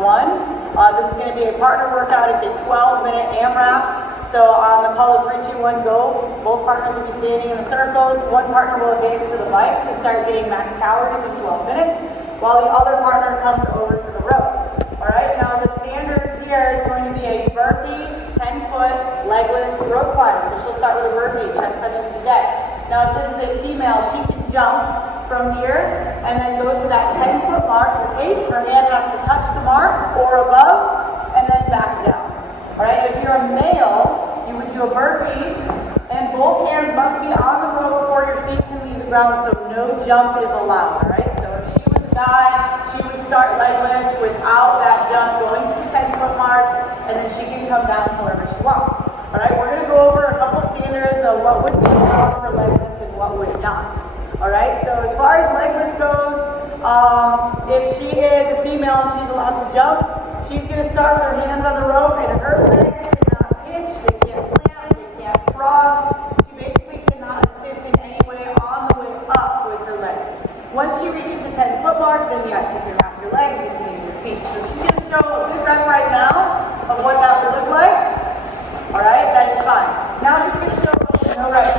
one. This is going to be a partner workout. It's a 12-minute AMRAP. So on the call of 3, 2, 1, go, both partners will be standing in the circles. One partner will advance to the bike to start getting max calories in 12 minutes, while the other partner comes over to the rope. Alright, now the standards here is going to be a burpee, 10-foot, legless rope climb. So she'll start with a burpee, chest touches the deck. Now if this is a female, she can jump from here and then go to that 10-foot mark, the tape. Her hand has to touch the mark or above, and then back down. Alright, if you're a male, you would do a burpee, and both hands must be on the rope before your feet can leave the ground, so no jump is allowed. Alright, so if she was a guy, she would start legless without that jump, going to the 10-foot mark, and then she can come down wherever she wants. Alright, we're going to go over a couple standards of what would be allowed for legless and what would not. Alright, so as far as legless goes, if she is a female and she's allowed to jump, she's going to start with her hands on the rope, and her legs cannot pinch, they can't plant, they can't cross. She basically cannot assist in any way on the way up with her legs. Once she reaches the 10-foot mark, then yes, you can wrap your legs, you can use your feet. So she's going to show a good rep right now of what that would look like. Alright, that is fine. Now she's going to show no reps.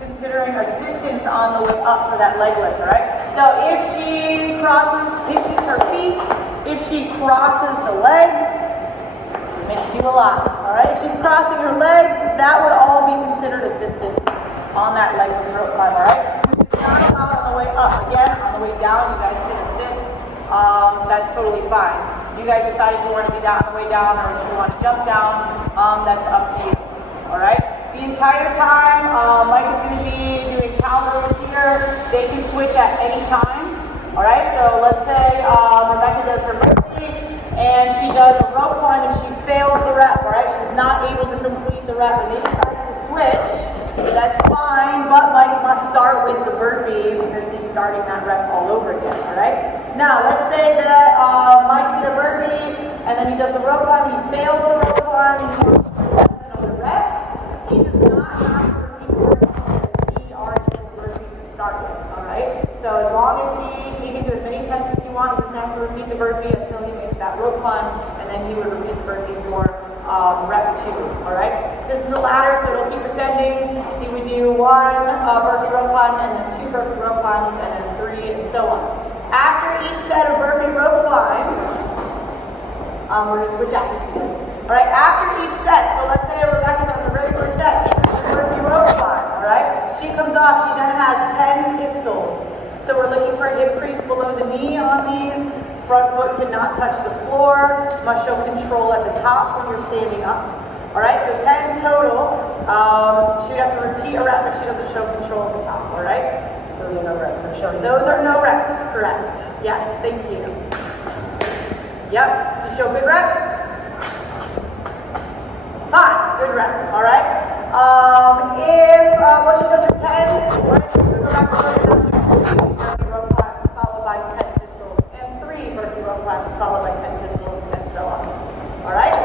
Considering assistance on the way up for that legless, alright? So if she pinches her feet, if she crosses the legs, make you feel alive, alright? If she's crossing her legs, that would all be considered assistance on that legless rope climb, alright? Which is not allowed on the way up. Again, on the way down, you guys can assist. That's totally fine. If you guys decide if you want to be down on the way down or if you want to jump down, that's up to you, alright? The entire time, Mike is going to be doing calories here. They can switch at any time. Alright, so let's say Rebecca does her burpee and she does a rope climb and she fails the rep. Alright, she's not able to complete the rep and they decide to switch. That's fine, but Mike must start with the burpee because he's starting that rep all over again. Alright, now let's say that Mike did a burpee and then he does the rope climb and he fails the rope climb and he wants another rep. He does not have to repeat the burpee because he already did the burpee to start with, alright? So as long as he can do as many attempts as he wants, he doesn't have to repeat the burpee until he makes that rope climb, and then he would repeat the burpee for rep 2, alright? This is the ladder, so it'll keep ascending. He would do 1 burpee rope climb, and then 2 burpee rope climbs, and then 3, and so on. After each set of burpee rope climbs, we're going to switch after together. Alright, after each set, so let's say Rebecca's on the very first set, she does the burpee rope climb, alright? She comes off, she then has 10 pistols. So we're looking for a hip crease below the knee on these. Front foot cannot touch the floor, must show control at the top when you're standing up. Alright, so 10 total. She would have to repeat a rep if she doesn't show control at the top, alright? Those are no reps, I'm showing you. Those are no reps, correct. Yes, thank you. Yep, you show good rep? Fine, good rep, alright? If once she does her 10, right, she's going to go back to her burpee rope climbs followed by 10 pistols, and 3 burpee rope climbs followed by 10 pistols, and so on. Alright?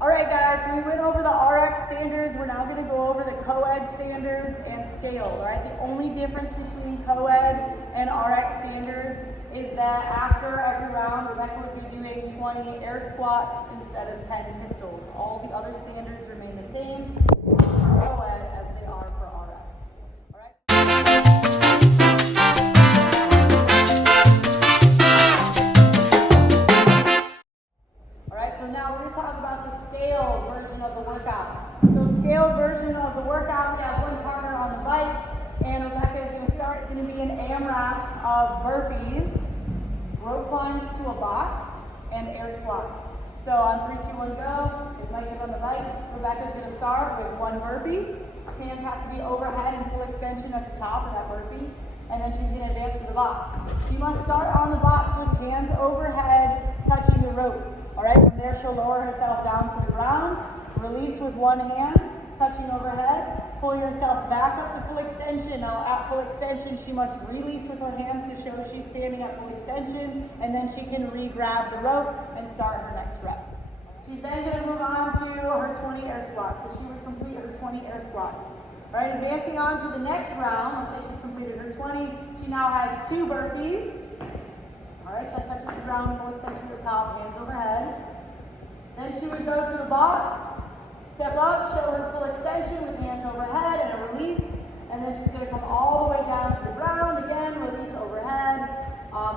Alright guys, so we went over the RX standards. We're now going to go over the COED standards and scale. Alright, the only difference between COED and RX standards is that after every round, Rebecca would be doing 20 air squats instead of 10 pistols. All the other standards remain the same for COED as they are for RX. Alright? Alright, so now we're going to talk about the scale version of the workout. So scale version of the workout, we have one partner on the bike, and Rebecca is going to start. It's going to be an AMRAP of burpees, rope climbs to a box, and air squats. So on 3, 2, 1, go. If Mike is on the bike, Rebecca's going to start with 1 burpee. Hands have to be overhead in full extension at the top of that burpee. And then she's going to advance to the box. She must start on the box with hands overhead touching the rope. Alright, from there she'll lower herself down to the ground, release with one hand, touching overhead, pull yourself back up to full extension. Now at full extension, she must release with her hands to show she's standing at full extension, and then she can re-grab the rope and start her next rep. She's then going to move on to her 20 air squats. So she would complete her 20 air squats. All right, advancing on to the next round. Let's say she's completed her 20. She now has 2 burpees. All right, chest touches the ground, full extension to the top, hands overhead. Then she would go to the box, step up, show her full extension with hands overhead and a release. And then she's going to come all the way down to the ground. Again, release overhead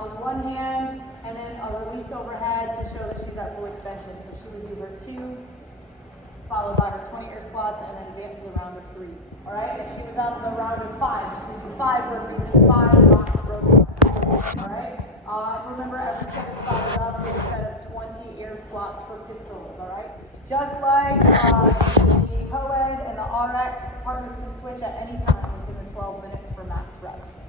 with one hand, and then a release overhead to show that she's at full extension. So she would do her 2, followed by her 20 air squats, and then advance to the round of 3s. All right, if she was on the round of 5, she would do 5 burpees and 5 box rope climbs. All right, remember every set is 5 up with a set of 20 air squats for pistols. All right, just like the COED and the RX, partners can switch at any time within the 12 minutes for max reps.